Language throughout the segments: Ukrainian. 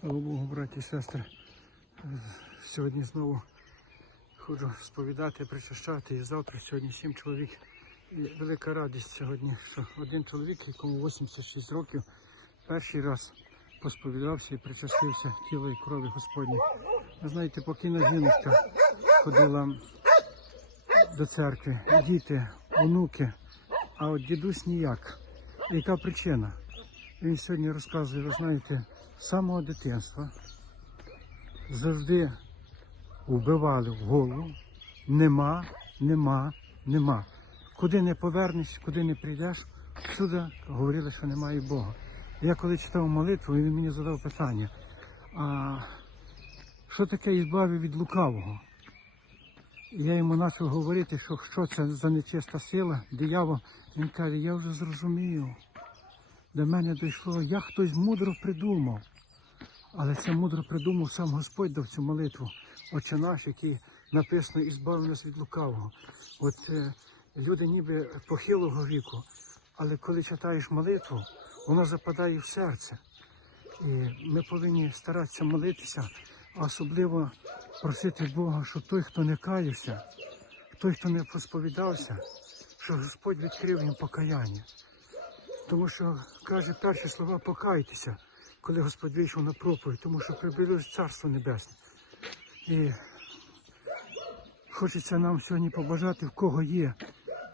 Слава Богу, браті і сестри. Сьогодні знову ходжу сповідати, причащати. І завтра сьогодні сім чоловік. І велика радість сьогодні, що один чоловік, якому 86 років, перший раз посповідався і причастився тіло і крові Господні. Ви знаєте, покійна жіночка ходила до церкви, діти, онуки, а от дідусь ніяк. Яка причина? Він сьогодні розказує, ви знаєте, з самого дитинства завжди вбивали в голову. Нема, нема, нема. Куди не повернеш, куди не прийдеш, всюди говорили, що немає Бога. Я коли читав молитву, він мені задав питання, а що таке ізбавив від лукавого? Я йому почав говорити, що що це за нечиста сила, диявол. Він каже, я вже зрозумів. До мене дійшло, як хтось мудро придумав. Але це мудро придумав сам Господь дав цю молитву. Отче наш, який написано і збавив нас від лукавого. От е, люди ніби похилого віку, але коли читаєш молитву, вона западає в серце. І ми повинні старатися молитися, а особливо просити Бога, щоб той, хто не каявся, той, хто не посповідався, що Господь відкрив їм покаяння. Тому що каже перші слова покайтеся, коли Господь вийшов на проповідь, тому що приблизилось Царство Небесне. І хочеться нам сьогодні побажати, в кого є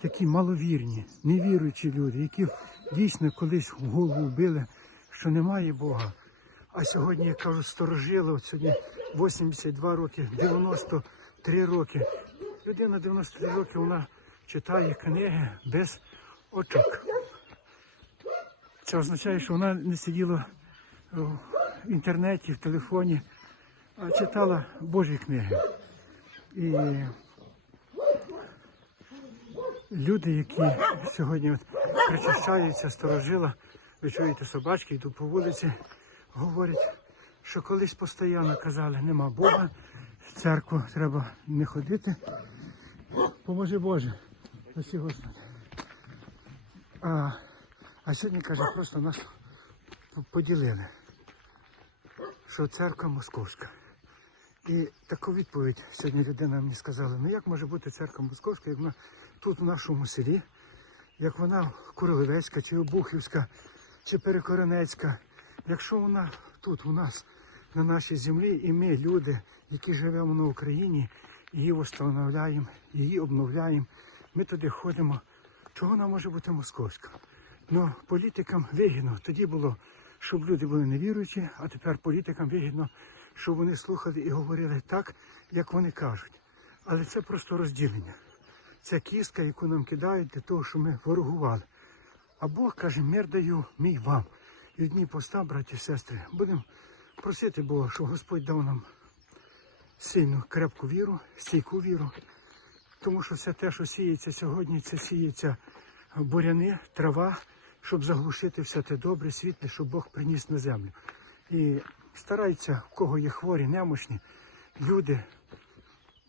такі маловірні, невіруючі люди, які дійсно колись в голову вбили, що немає Бога. А сьогодні, як кажуть, сторожили, от сьогодні 82 роки, 93 роки. Людина 93 роки, вона читає книги без очок. Це означає, що вона не сиділа в інтернеті, в телефоні, а читала Божі книги. І люди, які сьогодні причащаються, сторожила, ви чуєте, собачки йдуть по вулиці, говорять, що колись постійно казали, нема Бога, в церкву треба не ходити. Поможи Боже, Господи. А, а сьогодні, каже, просто нас поділили, що церква московська. І таку відповідь сьогодні людина мені сказала, ну як може бути церква московська, як вона тут в нашому селі, як вона Курилевецька, чи Обухівська, чи Перекоренецька, якщо вона тут у нас на нашій землі, і ми, люди, які живемо на Україні, її встановляємо, її обновляємо, ми туди ходимо. Чого вона може бути московська? Ну, політикам вигідно. Тоді було, щоб люди були невіруючі, а тепер політикам вигідно, щоб вони слухали і говорили так, як вони кажуть. Але це просто розділення. Це кістка, яку нам кидають для того, щоб ми ворогували. А Бог каже, мир даю мій вам. І дні поста, браті і сестри, будемо просити Бога, щоб Господь дав нам сильну, крепку віру, стійку віру. Тому що все те, що сіється сьогодні, це сіється буряни, трава, щоб заглушити все те добре, світле, що Бог приніс на землю. І стараються, в кого є хворі, немощні, люди,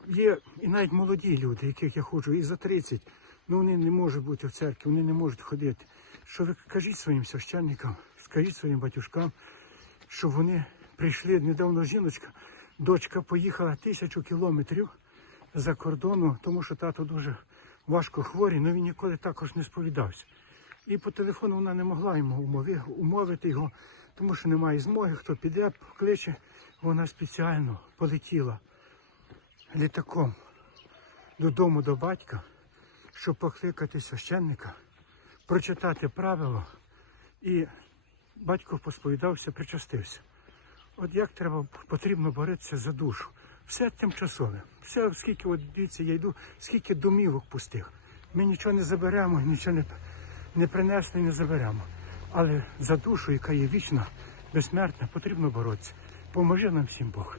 є і навіть молоді люди, яких я ходжу, і за 30, ну вони не можуть бути в церкві, вони не можуть ходити. Що ви кажіть своїм священникам, скажіть своїм батюшкам, щоб вони прийшли недавно жіночка, дочка поїхала тисячу кілометрів за кордону, тому що тато дуже важко хворий, але він ніколи також не сповідався. І по телефону вона не могла йому умови, умовити його, тому що немає змоги, хто піде, кличе. Вона спеціально полетіла літаком додому до батька, щоб покликати священника, прочитати правило, і батько посповідався, причастився. От як треба потрібно боротися за душу. Все тимчасове. Все, скільки, от дивіться, я йду, скільки домівок пустих. Ми нічого не заберемо, нічого не, не принесли, не заберемо. Але за душу, яка є вічна, безсмертна, потрібно боротися. Поможи нам всім Бог.